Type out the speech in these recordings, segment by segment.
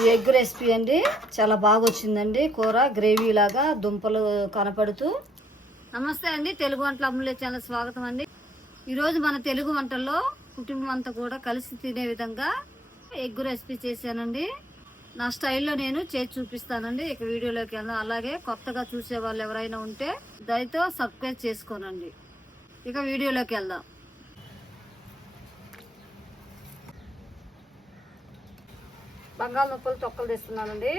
ఈ egg recipe అండి చాలా బాగా వచ్చిందండి. కూర గ్రేవీ లాగా దుంపలు కనపడుతూ. నమస్తే అండి, తెలుగు వంటల అమూల్య ఛానల్ స్వాగతం అండి. ఈరోజు మన తెలుగు వంటల్లో కుటుంబం అంతా కూడా కలిసి తినే విధంగా ఎగ్ రెసిపీ చేశానండి. నా స్టైల్లో నేను చేసి చూపిస్తానండి. ఇక వీడియోలోకి వెళ్దాం. అలాగే కొత్తగా చూసే వాళ్ళు ఎవరైనా ఉంటే దయతో సబ్స్క్రైబ్ చేసుకోనండి. ఇక వీడియోలోకి వెళ్దాం. బంగాళదుంపలు తొక్కలు తీస్తున్నానండి.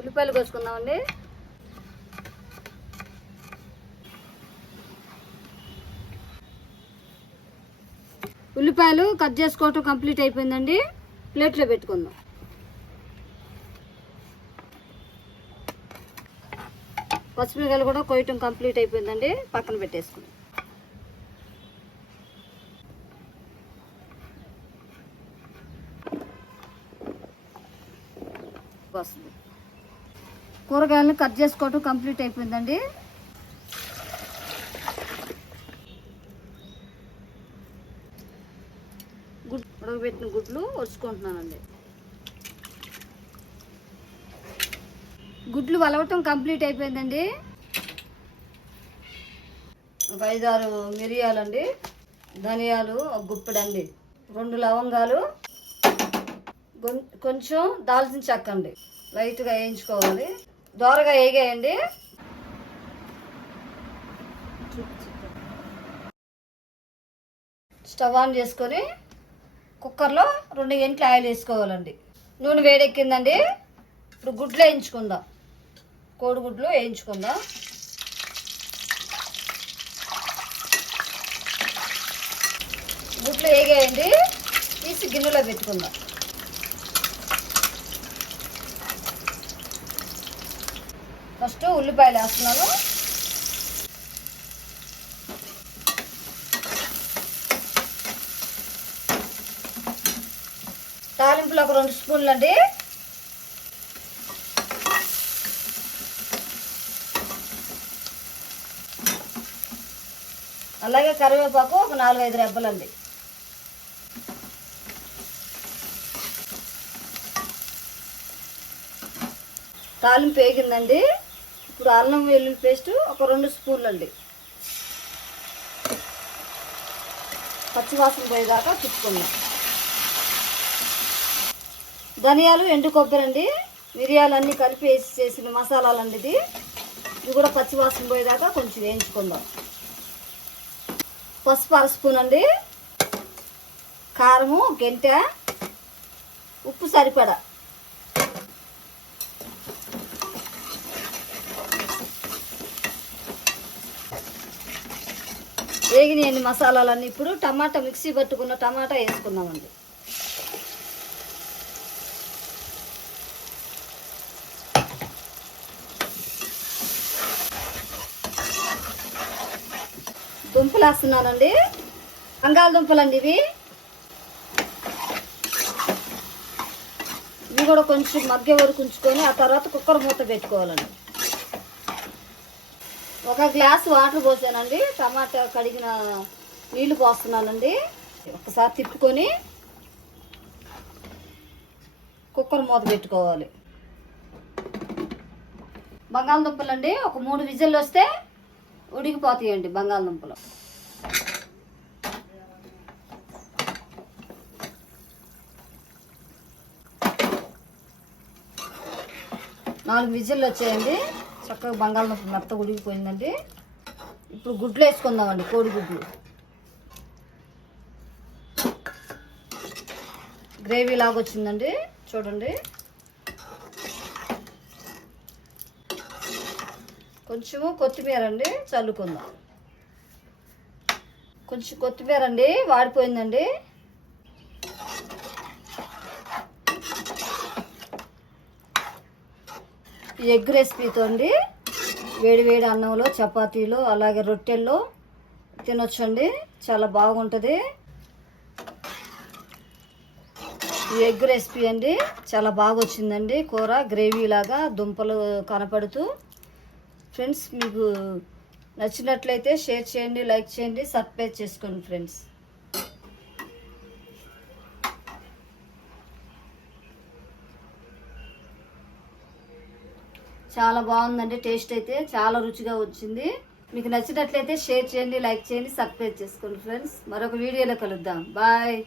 ఉల్లిపాయలు కోసుకుందామండి. ఉల్లిపాయలు కట్ చేసుకోవటం కంప్లీట్ అయిపోయిందండి. ప్లేట్లో పెట్టుకుందాం. పచ్చిమిరకాయలు కూడా కొయ్యటం కంప్లీట్ అయిపోయిందండి. పక్కన పెట్టేసుకుందాం. వస్తుంది. కూరగాయలను కట్ చేసుకోవటం కంప్లీట్ అయిపోయిందండి. ఉడకబెట్టిన గుడ్లు వరుచుకుంటున్నానండి. గుడ్లు వలవటం కంప్లీట్ అయిపోయిందండి. ఒక 5-6 మిరియాలండి, ధనియాలు ఒక గుప్పెడండి, 2 లవంగాలు, కొంచెం దాల్చిన చెక్క అండి. లైట్గా వేయించుకోవాలి. దోరగా వేగాయండి. స్టవ్ ఆన్ చేసుకొని కుక్కర్లో 2 గంటలు ఆయిల్ వేసుకోవాలండి. నూనె వేడెక్కిందండి. ఇప్పుడు గుడ్లు వేయించుకుందాం. కోడిగుడ్లు వేయించుకుందాం. గుడ్లు వేగాయండి. తీసి గిన్నెలో పెట్టుకుందాం. ఫస్ట్ ఉల్లిపాయలు వేస్తున్నాను. తాలింపులో ఒక 2 స్పూన్లు అండి. అలాగే కరివేపాకు ఒక 4-5 రెబ్బలండి. తాలింపు వేగిందండి. ఇప్పుడు అల్లం వెల్లుల్లి పేస్ట్ ఒక 2 స్పూన్లు అండి. పచ్చివాసన పోయేదాకా తిప్పుకుందాం. ధనియాలు, ఎండు కొబ్బరి అండి, మిరియాలు అన్నీ కలిపి వేసి చేసిన మసాలాలండి. ఇది కూడా పచ్చివాసన పోయేదాకా కొంచెం వేయించుకుందాం. పసుపు 1 స్పూన్ అండి, కారము గంట, ఉప్పు సరిపడా. వేగినాయండి మసాలాలన్నీ. ఇప్పుడు టమాటా మిక్సీ పట్టుకున్న టమాటా వేసుకుందామండి. దుంపలు వేస్తున్నానండి. బంగాళదుంపలు అండి ఇవి కూడా కొంచెం మగ్గే వరకు ఉంచుకొని ఆ తర్వాత కుక్కర్ మూత పెట్టుకోవాలండి. 1 గ్లాస్ వాటర్ పోసానండి. టమాటా కడిగిన నీళ్లు పోస్తున్నానండి. ఒకసారి తిప్పుకొని కుక్కర్ మూత పెట్టుకోవాలి. బంగాళదుంపలు అండి ఒక 3 విజిల్లు వస్తే ఉడికిపోతాయండి బంగాళదుంపలు. నాలుగు విజిల్లు వచ్చాయండి. చక్కగా బంగాళదుంప మెత్తగా ఉడికిపోయిందండి. ఇప్పుడు గుడ్లు వేసుకుందామండి. కోడిగుడ్లు గ్రేవీ లాగా వచ్చిందండి. చూడండి. కొంచెము కొత్తిమీర అండి చల్లుకుందాం. కొంచెం కొత్తిమీర అండి వాడిపోయిందండి. ఈ ఎగ్ రెసిపీతో అండి వేడి వేడి అన్నంలో, చపాతీలో, అలాగే రొట్టెల్లో తినొచ్చండి. చాలా బాగుంటుంది. ఈ ఎగ్ రెసిపీ అండి చాలా బాగా వచ్చిందండి. కూర గ్రేవీ లాగా దుంపలు కనపడుతూ. ఫ్రెండ్స్, మీకు నచ్చినట్లయితే షేర్ చేయండి, లైక్ చేయండి, సబ్స్క్రైబ్ చేసుకోండి ఫ్రెండ్స్. చాలా బాగుందండి. టేస్ట్ అయితే చాలా రుచిగా వచ్చింది. మీకు నచ్చినట్లయితే షేర్ చేయండి, లైక్ చేయండి, సబ్స్క్రైబ్ చేసుకోండి ఫ్రెండ్స్. మరొక వీడియోలో కలుద్దాం. బాయ్.